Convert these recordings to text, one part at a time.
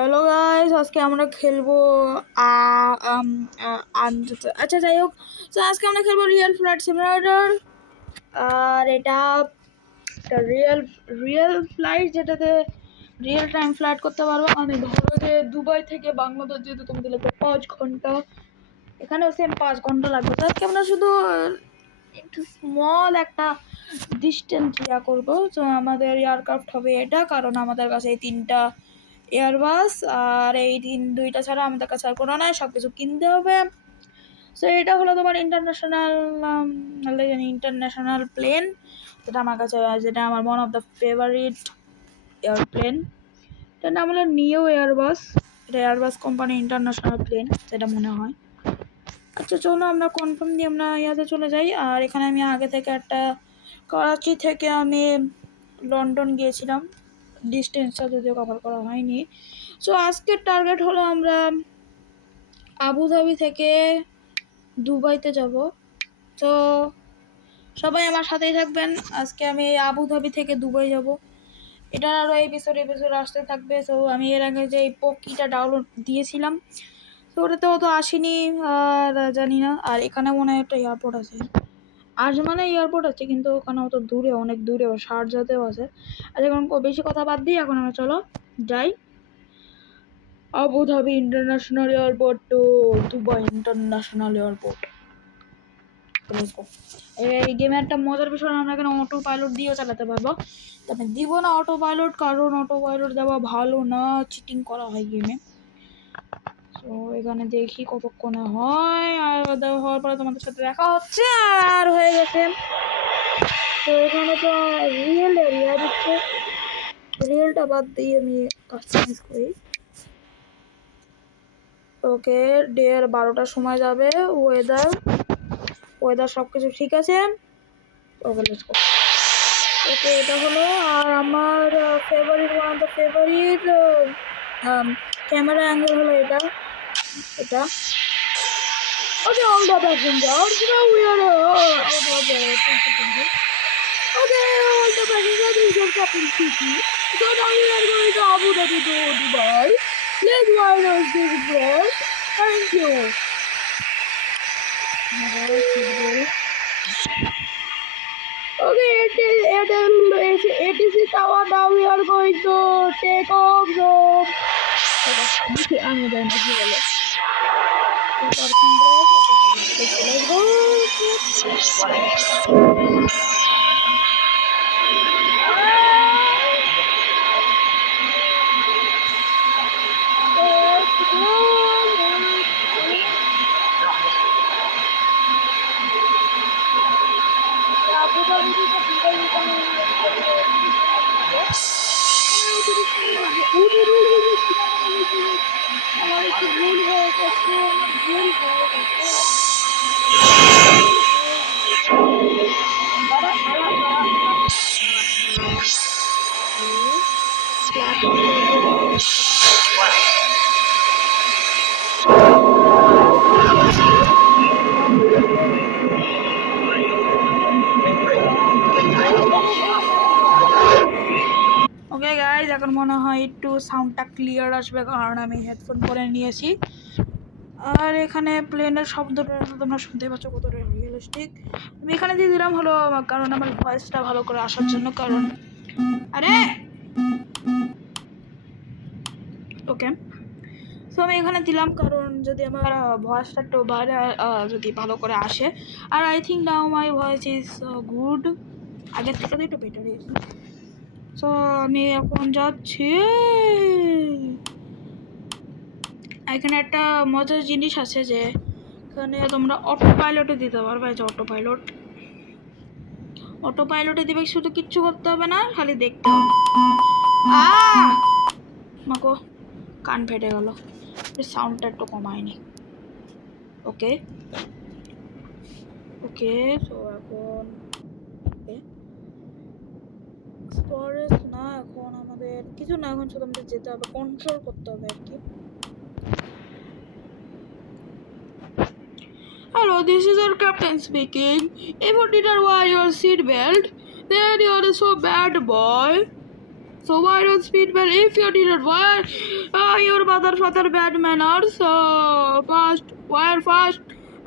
Hello guys, আজকে আমরা খেলবো আচ্ছা যাই হোক। তো আজকে আমরা খেলবো রিয়েল ফ্লাইট সিমুলেটর। আর এটা একটা রিয়েল ফ্লাইট, যেটাতে রিয়েল টাইম ফ্লাইট করতে পারবো। মানে ধরো যে দুবাই থেকে বাংলাদেশ যেতে তোমাদের লাগবে 5 ঘন্টা, এখানেও সেম 5 ঘন্টা লাগবে। তো আজকে আমরা শুধু একটু স্মল একটা ডিস্টেন্স করবো। তো আমাদের এয়ারক্রাফট হবে এটা, কারণ আমাদের কাছে এই 3টা এয়ারবাস আর এই দুইটা ছাড়া আমাদের কাছে আর কোনো নাই, সব কিছু কিনতে হবে। সো এটা হলো তোমার ইন্টারন্যাশনাল প্লেন, যেটা আমার কাছে, যেটা আমার one of the favourite airplane. এটার নাম হলো নিও এয়ারবাস। এটা এয়ারবাস কোম্পানি ইন্টারন্যাশনাল প্লেন, যেটা মনে হয়। আচ্ছা চলো আমরা কনফার্ম দিয়ে আমরা ইয়াতে চলে যাই। আর এখানে আমি আগে থেকে একটা করাচি থেকে আমি লন্ডন গিয়েছিলাম, ডিস্টেন্সটা যদিও কভার করা হয়নি। সো আজকের টার্গেট হলো আমরা আবুধাবি থেকে দুবাইতে যাব। তো সবাই আমার সাথেই থাকবেন। আজকে আমি আবুধাবি থেকে দুবাই যাব। এটার আরও এপিসোড আসতে থাকবে। তো আমি এর আগে যে পকিটা ডাউনলোড দিয়েছিলাম, তো ওটাতে অত আসেনি আর জানি না। আর এখানে মনে হয় একটা এয়ারপোর্ট আছে, মানে এয়ারপোর্ট আছে, কিন্তু ওখানে অত দূরে, অনেক দূরে, শারজাতেও আছে। আর এখন বেশি কথা বাদ দিই, এখন আমরা চলো যাই Abu Dhabi international airport to Dubai international airport. এই গেমে একটা মজার বিষয়, আমরা এখানে অটো পাইলট দিয়েও চালাতে পারবো। তবে দিব না অটো পাইলট, কারণ অটো পাইলট দেওয়া ভালো না, চিটিং করা হয় গেমে। তো এখানে দেখি কতক্ষণে হয়, আর দেওয়া হওয়ার পরে তোমাদের সাথে দেখা হচ্ছে। আর হয়ে গেছে। তো এখানে তো রিয়েল এরিয়া দিচ্ছে, রিয়েলটা বাদ দিয়ে আমি কাস্টমাইজ করি। ওকে, ডের 12টার সময় যাবে। ওয়েদার সব কিছু ঠিক আছে। Okay let's go. ওকে, এটা হলো। আর আমার one of the favourite camera angle হলো এটা। Okay, all the passengers, now we are okay, all the passengers in your captain city. So now we are going to Abu Dhabi to Dubai. Please join us this vlog. Thank you. Okay, ATC tower. Now we are going to take off the. I'm going to go. Let's go. Okay guys, এখন মনে হয় একটু সাউন্ডটা clear আসবে, কারণ আমি headphone পরে নিয়েছি। আর এখানে প্লেনের শব্দটা তোমরা শুনতে পাচ্ছ কতটা রিয়েলিস্টিক। আমি এখানে দিয়ে দিলাম হলো কারণ আমার ভয়েসটা ভালো করে আসার জন্য। কারণ ওকে, তো আমি এখানে দিলাম কারণ যদি আমার ভয়েসটা একটু বাইরে যদি ভালো করে আসে। আর I think now my voice is good, আগের থেকে তো একটু বেটার। সো আমি এখন যাচ্ছি। এখানে একটা মজার জিনিস আছে, যে এখানে তোমরা অটো পাইলটে দিতে পারবে। যে অটো পাইলটে দিবে, শুধু কিচ্ছু করতে হবে না, খালি দেখতে হবে। মাকো, কান ফেটে গেল। সাউন্ডটা একটু কমায়নি। ওকে, তো এখন স্টোরেজ না, এখন আমাদের কিছু না, এখন শুধু আমাদের যেতে হবে, কন্ট্রোল করতে হবে আর কি। Hello, this is our captain speaking. If you didn't wear your seatbelt, then you're so bad boy. So why don't speed well if you didn't wire your mother father bad manners? So fast, wire fast,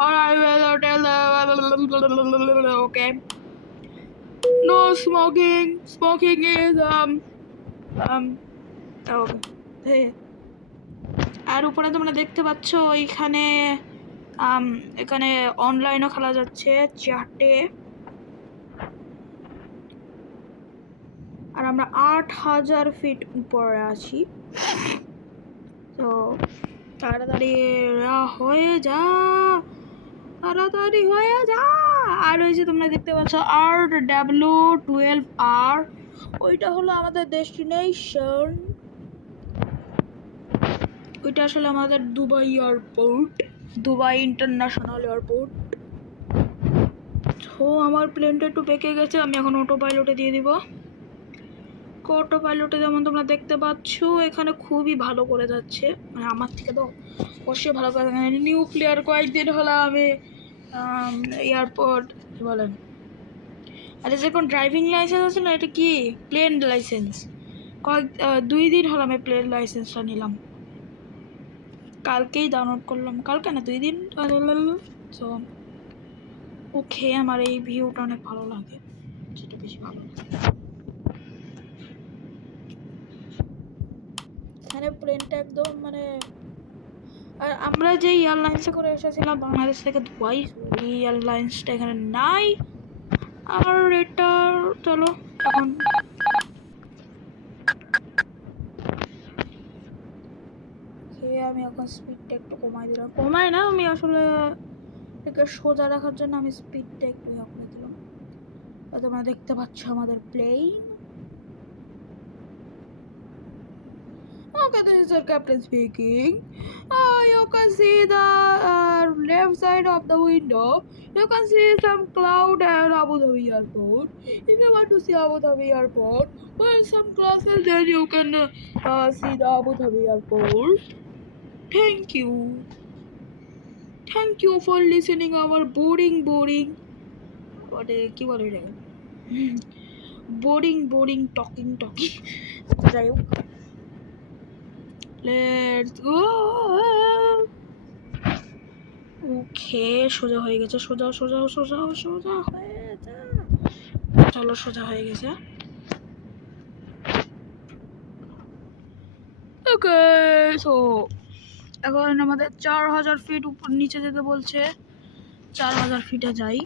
or I will tell okay. No smoking. Smoking is okay. Hey. আর উপরে তোমরা দেখতে পাচ্ছ এখানে এখানে অনলাইনও খেলা যাচ্ছে চ্যাটে। আর আমরা 8000 fit উপরে আছি। তো তাড়াতাড়ি হয়ে যা, তাড়াতাড়ি হয়ে যা। আর ওই যে তোমরা দেখতে পাচ্ছ RW12R, ওইটা হলো আমাদের ডেস্টিনেশন। ওইটা আসলে আমাদের Dubai airport, Dubai international airport. তো আমার প্লেনটা একটু বেঁকে গেছে, আমি এখন অটো পাইলটে দিয়ে দিব। অটো পাইলটে যেমন তোমরা দেখতে পাচ্ছ এখানে খুবই ভালো করে যাচ্ছে, মানে আমার থেকে তো অবশ্যই ভালো করে। নিউক্লিয়ার কয়েকদিন হলো আমি এয়ারপোর্ট কী বলেন, আরে যখন ড্রাইভিং লাইসেন্স আছে না, এটা কি প্লেন লাইসেন্স, 2 দিন হলো আমি প্লেন লাইসেন্সটা নিলাম, কালকেই ডাউনলোড করলাম, কালকে না 2 দিন। সো ওকে, আমার এই ভিউটা অনেক ভালো লাগে, সেটা বেশি ভালো লাগে। এখানে প্লেনটা একদম মানে, আর আমরা যে এয়ারলাইন্সে করে এসেছিলাম বাংলাদেশ থেকে দুবাই, এই এয়ারলাইন্সটা এখানে নাই। আর এটা চলো এখন আমি এখন স্পিডটা একটু কমাই দিলাম, কমাই না আমি আসলে একে সোজা রাখার জন্য আমি স্পিডটা একটু করে দিলাম। তোমরা দেখতে পাচ্ছ আমাদের plane. Okay, this is your captain speaking. You can see the left side of the window. You can see some cloud and Abu Dhabi airport. If you want to see Abu Dhabi airport, well, some classes then you can see the Abu Dhabi airport. Thank you. Thank you for listening our boring. What a keyword again. Boring talking. Let's go. ওকে, সোজা হয়ে গেছে, সোজা হয়ে যা। চলো সোজা হয়ে গেছে। ওকে, সো এখন আমাদের 4000 ফিট উপর নিচে যেতে বলছে, 4000 ফিটে যাই।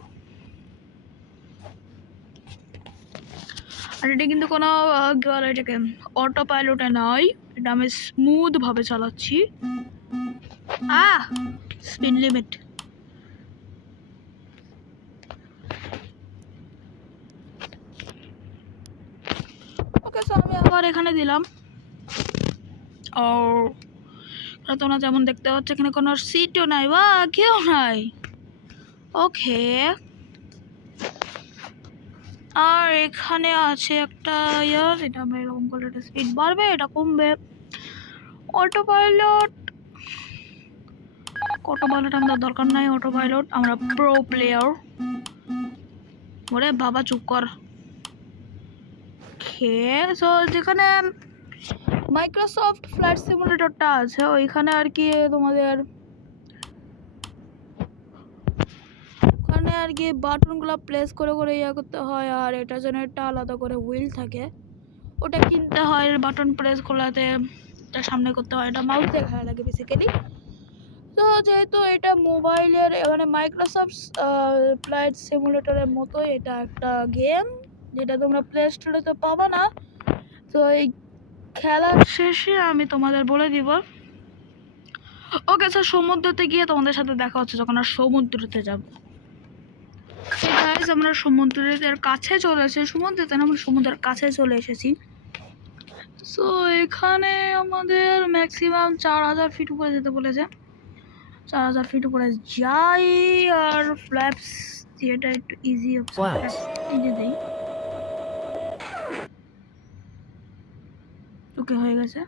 আর এটা কিন্তু কোনো এটাকে অটো পাইলটে নয়, এটা আমি স্মুথ ভাবে চালাচ্ছি। Speed limit. ওকে, সো আমি আবার এখানে দিলাম। আর তোমরা যেমন দেখতে পাচ্ছ এখানে কোনো সিটও নাই বা কেউ নাই। ওকে, আর এখানে আছে একটা এটা আমরা এরকম করলে এটা স্পিড বাড়বে, এটা কমবে। অটো পাইলট আমাদের দরকার নাই, অটো পাইলট আমরা প্রো প্লেয়ার। ওরে বাবা চুপ কর। সো যেখানে মাইক্রোসফট ফ্লাইট সিমুলেটরটা আছে ওইখানে আর কি তোমাদের ওখানে আর কি বাটনগুলো প্লেস করে করতে হয়, আর এটার জন্য একটা আলাদা করে হুইল থাকে, ওটা কিনতে হয়। বাটন প্রেস করলাতে এটা সামনে করতে হয়, এটা মাউস দিয়ে খেলা লাগে বেসিক্যালি। তো যেহেতু এটা মোবাইলের মানে মাইক্রোসফট ফ্লাইট সিমুলেটরের মতো, এটা একটা গেম যেটা তোমরা প্লে স্টোরে তো পাবা না। তো এই খেলার শেষে আমি তোমাদের বলে দিব। ওকে স্যার, সমুদ্রতে গিয়ে তোমাদের সাথে দেখা হচ্ছে যখন আর সমুদ্রতে যাব। আমরা সমুদ্রের কাছে চলে এসেছি, সমুদ্রের কাছে চলে এসেছি। সো এখানে আমাদের ম্যাক্সিমাম 4000 ফিট উপরে যেতে বলেছে, 4000 ফিট উপরে যাই। আর ফ্ল্যাপস দিয়েটা একটু ইজি দিই। ওকে, হয়ে গেছে।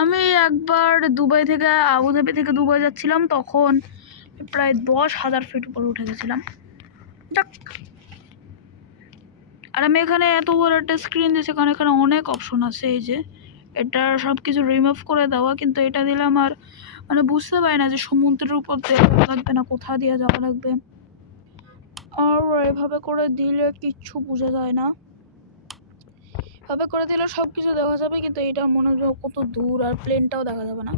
আমি একবার দুবাই থেকে আবুধাবি থেকে দুবাই যাচ্ছিলাম, তখন প্রায় 10,000 ফিট উপরে উঠে গেছিলাম। আর আমি এখানে এত বড় একটা স্ক্রিন দিয়েছি কারণ এখানে অনেক অপশন আছে। এই যে এটা সব কিছু রিমুভ করে দেওয়া, কিন্তু এটা দিলে আমার মানে বুঝতে পারি না যে সমুদ্রের উপর দিয়ে যাওয়া লাগবে না কোথা দিয়ে যাওয়া লাগবে। আর এভাবে করে দিলে কিচ্ছু বোঝা যায় না। এভাবে করে দিলে সব কিছু দেখা যাবে, কিন্তু এটা মনে হয় কত দূর, আর প্লেনটাও দেখা যাবে না।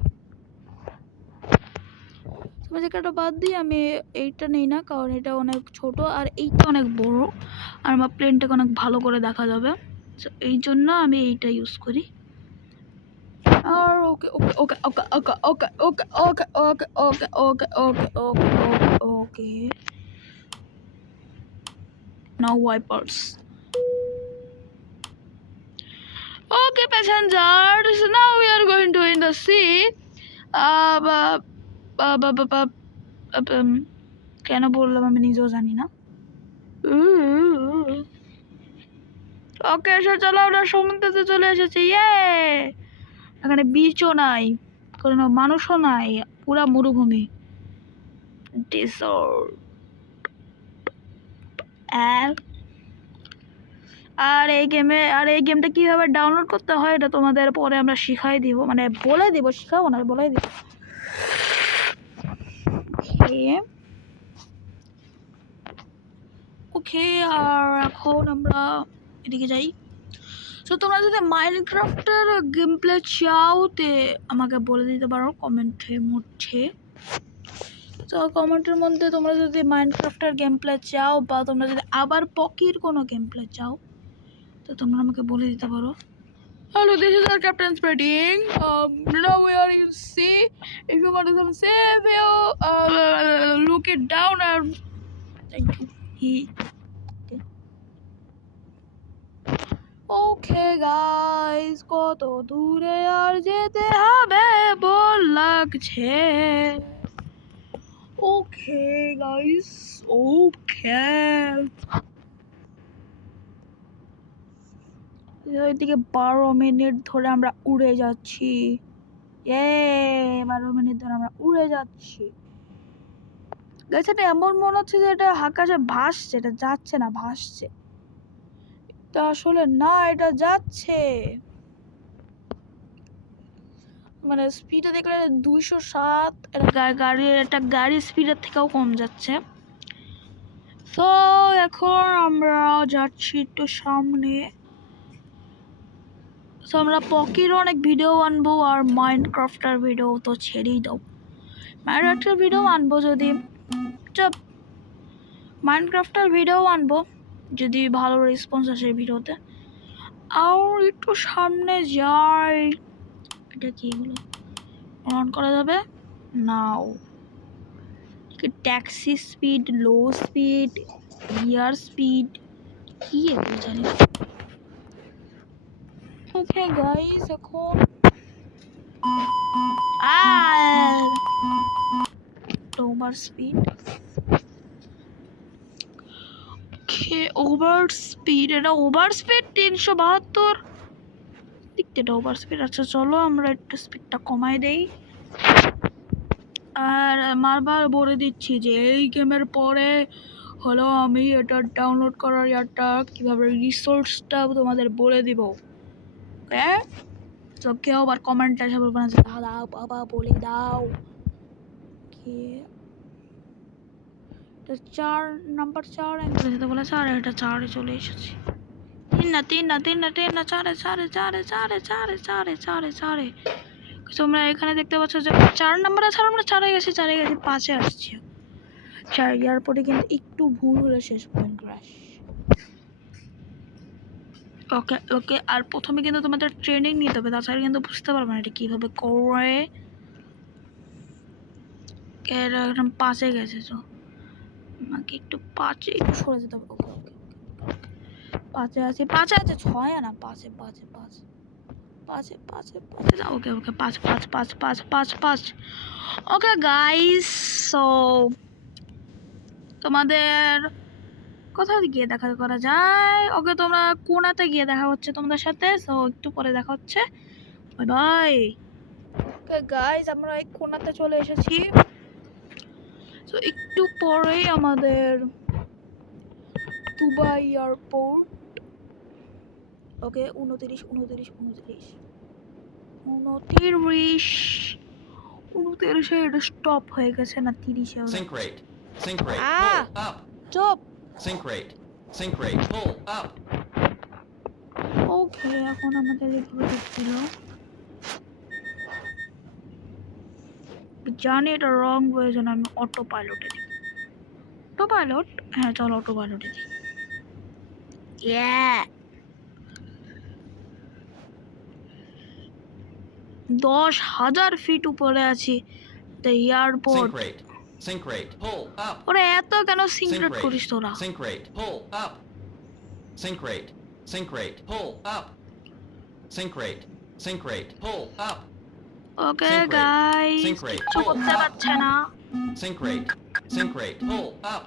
জায়গাটা বাদ দিয়ে আমি এইটা নেই না, কারণ এটা অনেক ছোট আর এইটা অনেক বড়, আর আমার প্লেনটাকে অনেক ভালো করে দেখা যাবে। এই জন্য আমি এইটা ইউজ করি। আর ওকে ওকে ওকে ওকে ওকে ওকে ওকে ওকে ওকে ওকে ওকে ওকে ওকে ওকে now wipers. Okay passengers, now we are going to in the sea. কেন বললাম আমি নিজেও জানি না। ওকে এসে চলো, আমরা সমুদ্রতে চলে এসেছি। এখানে বিচও নাই, কোনো মানুষও নাই, পুরা মরুভূমি, ডেজার্ট। আর এই গেমটা কিভাবে ডাউনলোড করতে হয় এটা তোমাদের পরে আমরা শিখাই দিব, মানে বলে দিব, শিখাবো না, বলে দিব। ওকে আর এখন আমরা এদিকে যাই। সো তোমরা যদি মাইনক্রাফটের গেম প্লে চাও তে আমাকে বলে দিতে পারো কমেন্টের মধ্যে। তো কমেন্টের মধ্যে তোমরা যদি মাইনক্রাফটের গেম প্লে চাও, বা তোমরা যদি আবার পকির কোনো গেম প্লে চাও, তো তোমরা আমাকে বলে দিতে পারো। Hello, this is our captain speaking. Now we are in sea. If you want to come save you, look it down and thank you. Okay guys, কত দূরে আর যেতে হবে বল লাগছে। Okay guys, okay. এদিকে 12 মিনিট ধরে আমরা উড়ে যাচ্ছি। 12 মিনিট ধরে আমরা উড়ে যাচ্ছি। গাইস, এটা এমন মনে হচ্ছে যে এটা আকাশে ভাসছে, এটা যাচ্ছে না, ভাসছে। তা আসলে না, এটা যাচ্ছে। মানে স্পিডে দেখলে 207, এটা গাড়ির স্পিডের থেকেও কম যাচ্ছে। তো এখন আমরা যাচ্ছি একটু সামনে। তো আমরা পকিরও অনেক ভিডিও আনবো, আর মাইনক্রাফটের ভিডিও তো ছেড়েই দাও। মাইনক্রাফটের ভিডিও আনবো যদি মাইনক্রাফটের ভিডিও আনবো যদি ভালো রেসপন্স আসে ভিডিওতে। আর একটু সামনে যাই। এটা কি হলো, অন করা যাবে নাও? Taxi speed, low speed, gear speed, কি এগুলো জানি। ওকে গাইস, এখন ওভার স্পিড। ওভার স্পিড, এটা ওভার স্পিড 372 দেখতে, এটা ওভার স্পিড। আচ্ছা চলো আমরা একটু স্পিডটা কমাই দেই। আর বারবার বলে দিচ্ছি যে এই গেমের পরে হলো আমি এটা ডাউনলোড করার ইয়ারটা কীভাবে রিসোর্সটা তোমাদের বলে দিব। ওকে, তো কেউ আবার কমেন্টে এসে বলবো না যে দাও বাবা বলে দাও। কে এটা 4 নাম্বার 4 অ্যাঙ্গেল যেতে বলেছে, আর এটা 4-এ চলে এসেছি। 3 না 4-এ। তোমরা এখানে দেখতে পাচ্ছ যে 4 নাম্বারে ছাড়া আমরা 4-এ গেছি, 5-এ আসছি। 4 ইয়ার পরে কিন্তু একটু ভুল হলে শেষ পয়েন্ট ক্র্যাশ। ওকে ওকে, আর প্রথমে কিন্তু তোমাদের ট্রেনিং নিতে হবে, তাছাড়া কিন্তু বুঝতে পারবে না এটা কীভাবে করে। এরকম 5-এ গেছে, তো আমাকে একটু 5-এ একটু সরে যেতে হবে। ওকে ওকে 5-এ আছে, 6 না 5-এ। ওকে ওকে 5 ওকে গাইস, সো তোমাদের কোথাও গিয়ে দেখা করা যায়। ওকে, তোমরা কোনাতে গিয়ে দেখা হচ্ছে তোমাদের সাথে, সো একটু পরে দেখা হচ্ছে। Bye bye. ওকে গাইস, আমরা এই কোনাতে চলে এসেছি। তো একটু পরেই আমাদের দুবাই এয়ারপোর্ট। ওকে 29 29 29 29 29 এটা স্টপ হয়ে গেছে না 30-এ Sync rate. Sync rate. Ah! Pull up. চুপ Sync rate. Sync rate. Pull up. ওকে এখন আমাদের এগুলো দিচ্ছিল জানি এটা রং হয়ে যেন আমি অটো পাইলটে দিই অটো পাইলট হ্যাঁ চলো অটো পাইলটে দিই Yeah! 10,000 ফিট উপরে আছি the airport Sync rate. Sync rate. Pull up. ওরে এত কেন Sync সিঙ্ক্রেট rate. করিস তোরা Sync rate. Pull up. Sync rate. Sync rate. Pull up. Sync rate. Sync rate. Pull up. ওকে Sync rate. Guys Sync rate. কিছু Pull করতে up. পারছে না Sync rate. Sync rate. Pull up.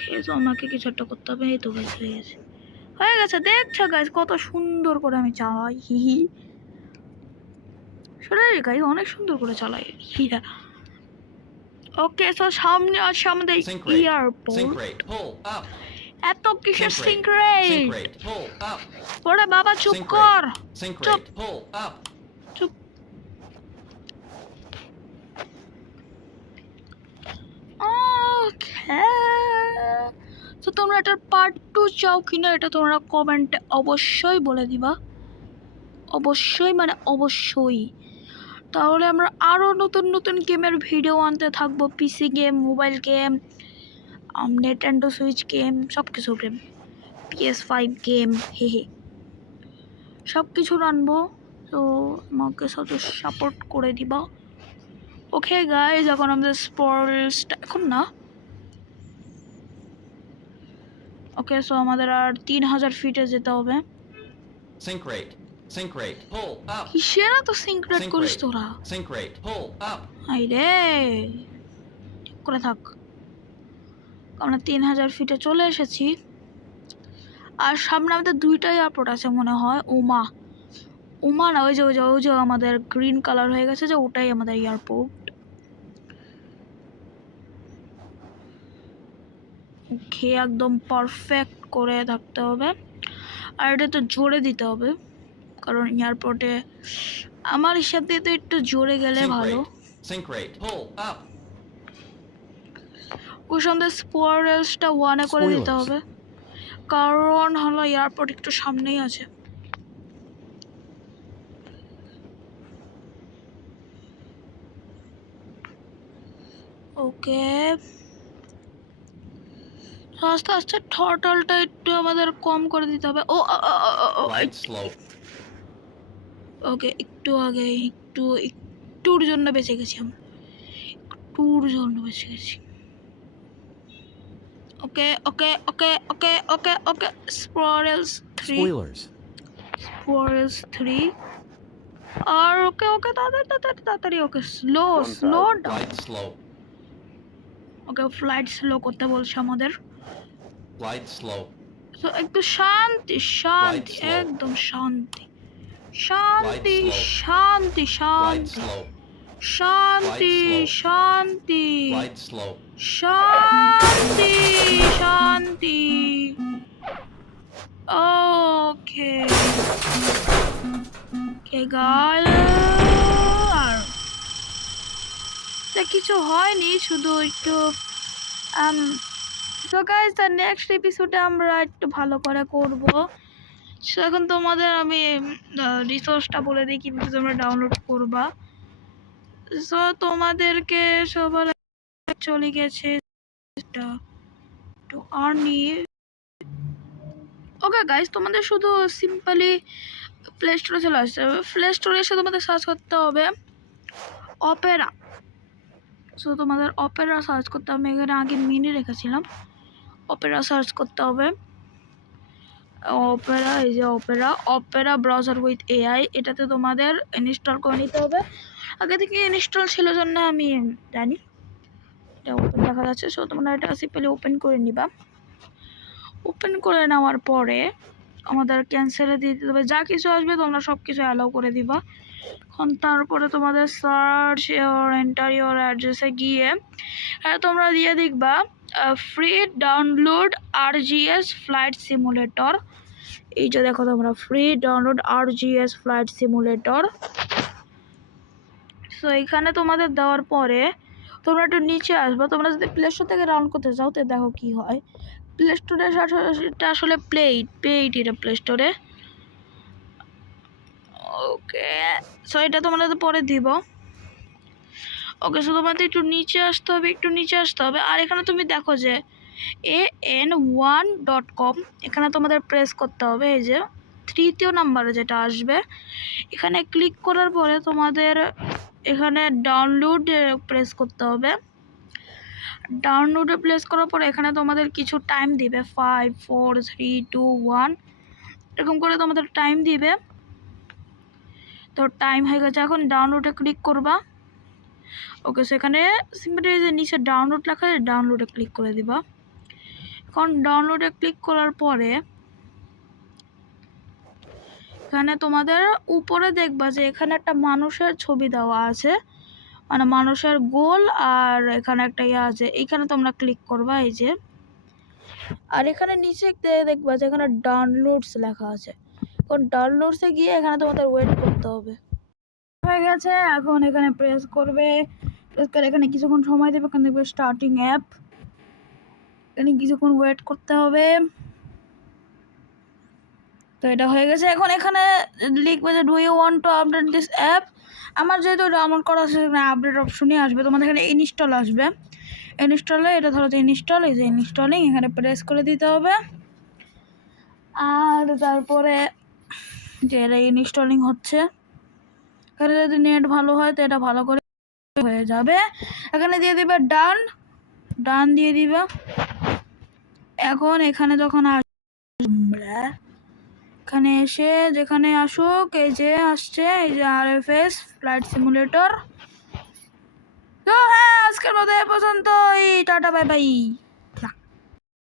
খেয়েছো আমাকে কিছু একটা করতে হবে এই তো গাইস হয়ে গেছে দেখছো গাইস কত সুন্দর করে আমি চালাই হিহি সরে গাইস অনেক সুন্দর করে চালাই হিরা ওকে সো সামনে আছে আমাদের Sync rate. Sync airport rate. Pull up. এত কিসের Sync rate. Sync Sync rate rate. Pull up. ওরে বাবা চুপ Sync কর rate. Sync চুপ rate. Pull up. চুপ ওকে তো তোমরা এটার পার্ট 2 চাও কিনা এটা তোমরা কমেন্টে অবশ্যই বলে দিবা অবশ্যই মানে অবশ্যই তাহলে আমরা আরো নতুন নতুন গেমের ভিডিও আনতে থাকবো PC game mobile game Nintendo switch game সব কিছু গেম PS5 গেম হে হে সব কিছু আনবো তো আমাকে সাথে সাপোর্ট করে দিবা ওকে গাইজ এখন আমাদের স্পোর্টসটা এখন না ওকে সো আমাদের আর 3000 ফিটে যেতে হবে Sync rate. Sync rate. Pull up. কিসের এত সিঙ্ক্রেট Sync করিস rate. তোরা Sync rate. Pull up. হাই রে ঠিক করে থাক আমরা 3000 ফিটে চলে এসেছি আর সামনে আমাদের দুইটাই এয়ারপোর্ট আছে মনে হয় উমা উমা না ওই যে আমাদের গ্রিন কালার হয়ে গেছে যে ওটাই আমাদের এয়ারপোর্ট ওকে একদম পারফেক্ট করে থাকতে হবে আর এটা তো জোরে দিতে হবে কারণ এয়ারপোর্টে আমার হিসাব দিয়ে তো একটু জোরে গেলে Sync ভালো rate. Sync rate. Pull up. ওর সঙ্গে স্পোর্টসটা 1-এ করে দিতে Spoilers. হবে কারণ হলো এয়ারপোর্ট একটু সামনেই আছে ওকে আস্তে আস্তে থ্রটলটা একটু আমাদের কম করে দিতে হবে ও Glide slow. ওকে একটু আগে একটুর জন্য বেঁচে গেছি আমরা একটুর জন্য বেঁচে গেছি ওকে ওকে ওকে ওকে ওকে ওকে স্পোর্টস 3 Spoilers. স্পোর্টস 3 আর ওকে ওকে তাড়াতাড়ি ওকে স্লো ডাউন Glide slow. ওকে ফ্লাইট স্লো করতে বলছে আমাদের Glide slow. তো একটু শান্তি শান্তি slow. একদম শান্তি শান্তি slow. শান্তি Glide শান্তি slow. শান্তি slow. শান্তি Glide slow. শান্তি শান্তি ওকে কে গাল কিছু হয়নি শুধু একটু তো গাইস তার নেক্সট এপিসোডে আমরা একটু ভালো করে করব সো এখন তোমাদের আমি রিসোর্সটা বলে দিই কিন্তু তোমরা ডাউনলোড করবা সো তোমাদেরকে সবার চলে গেছে টু আর্নি ওকে গাইস তোমাদের শুধু সিম্পলি প্লে স্টোরে চলে আসতে হবে প্লে স্টোরে এসে তোমাদের সার্চ করতে হবে অপেরা সো তোমাদের অপেরা সার্চ করতে হবে এখানে আগে মিনি রেখেছিলাম অপেরা সার্চ করতে হবে অপেরা এই যে অপেরা ব্রাউজার উইথ এআই এটাতে তোমাদের ইনস্টল করে নিতে হবে আগে থেকে ইনস্টল ছিল জন্য আমি জানি এটা ওপেন দেখা যাচ্ছে সো তোমরা এটা সিম্পলি ওপেন করে নিবা ওপেন করে নেওয়ার পরে আমাদের ক্যান্সেলে দিয়ে দিতে হবে যা কিছু আসবে তোমরা সব কিছু অ্যালাউ করে দিবা এখন তারপরে তোমাদের সার্চ ইওর এন্টার ইওর অ্যাড্রেসে গিয়ে তোমরা দিয়ে দেখবা free download RGS flight simulator এইটা দেখো তোমরা, free download RGS flight simulator. So এখানে তোমাদের দেওয়ার পরে তোমরা একটু নিচে আসবে। তোমরা যদি প্লে স্টোর থেকে ডাউনলোড করতে চাও তো দেখো কি হয়। প্লে স্টোরে এটা আসলে পেইড এটা প্লে স্টোরে। ওকে, সো এটা তোমাদের পরে দিব। ওকে, সো তোমাদের একটু নিচে আসতে হবে, আর এখানে তুমি দেখো যে an1.com, এখানে তোমাদের প্রেস করতে হবে। এই যে তৃতীয় নাম্বারে যেটা আসবে, এখানে ক্লিক করার পরে তোমাদের এখানে ডাউনলোড প্রেস করতে হবে। ডাউনলোডে প্লেস করার পরে এখানে তোমাদের কিছু টাইম দিবে, 5 4 3 2 1 এরকম করে তোমাদের টাইম দিবে। তো টাইম হয়ে গেছে, এখন ডাউনলোডে ক্লিক করবা। ওকে, সেখানে সিম্পলি যে নিচে ডাউনলোড লেখা আছে, ডাউনলোডে ক্লিক করে দিবা। এখন ডাউনলোডে ক্লিক করার পরে এখানে তোমাদের উপরে দেখবা যে এখানে একটা মানুষের ছবি দেওয়া আছে, মানে মানুষের গোল, আর এখানে একটা ইয়ে আছে, এখানে তোমরা ক্লিক করবা। এই যে, আর এখানে নিচে দেখবা যে এখানে ডাউনলোডস লেখা আছে। এখন ডাউনলোডসে গিয়ে এখানে তোমাদের ওয়েট করতে হবে। হয়ে গেছে, এখন এখানে প্রেস করে এখানে কিছুক্ষণ সময় দেবে। এখানে দেখবে স্টার্টিং অ্যাপ, এখানে কিছুক্ষণ ওয়েট করতে হবে। তো এটা হয়ে গেছে। এখন এখানে লিখবে যে do you want to update this app. আমার যেহেতু ডাউনলোড করা আছে এখানে আপডেট অপশনই আসবে, তোমাদের এখানে ইনস্টল আসবে। ইনস্টলে এটা ধরো যে ইনস্টল, এই যে ইনস্টলিং, এখানে প্রেস করে দিতে হবে। আর তারপরে যে এটা ইনস্টলিং হচ্ছে, এখানে যদি নেট ভালো হয় তো এটা ভালো করে হয়ে যাবে। এখানে দিয়ে দিবে ডান দিয়ে দিবে। এখন এখানে যখন আসবে, এখানে এসে যেখানে আসুক, এই যে আসছে, এই যে RFS ফ্লাইট সিমুলেটর। তো হ্যাঁ, আজকের মতো এ পর্যন্তই, টাটা বাই বাই।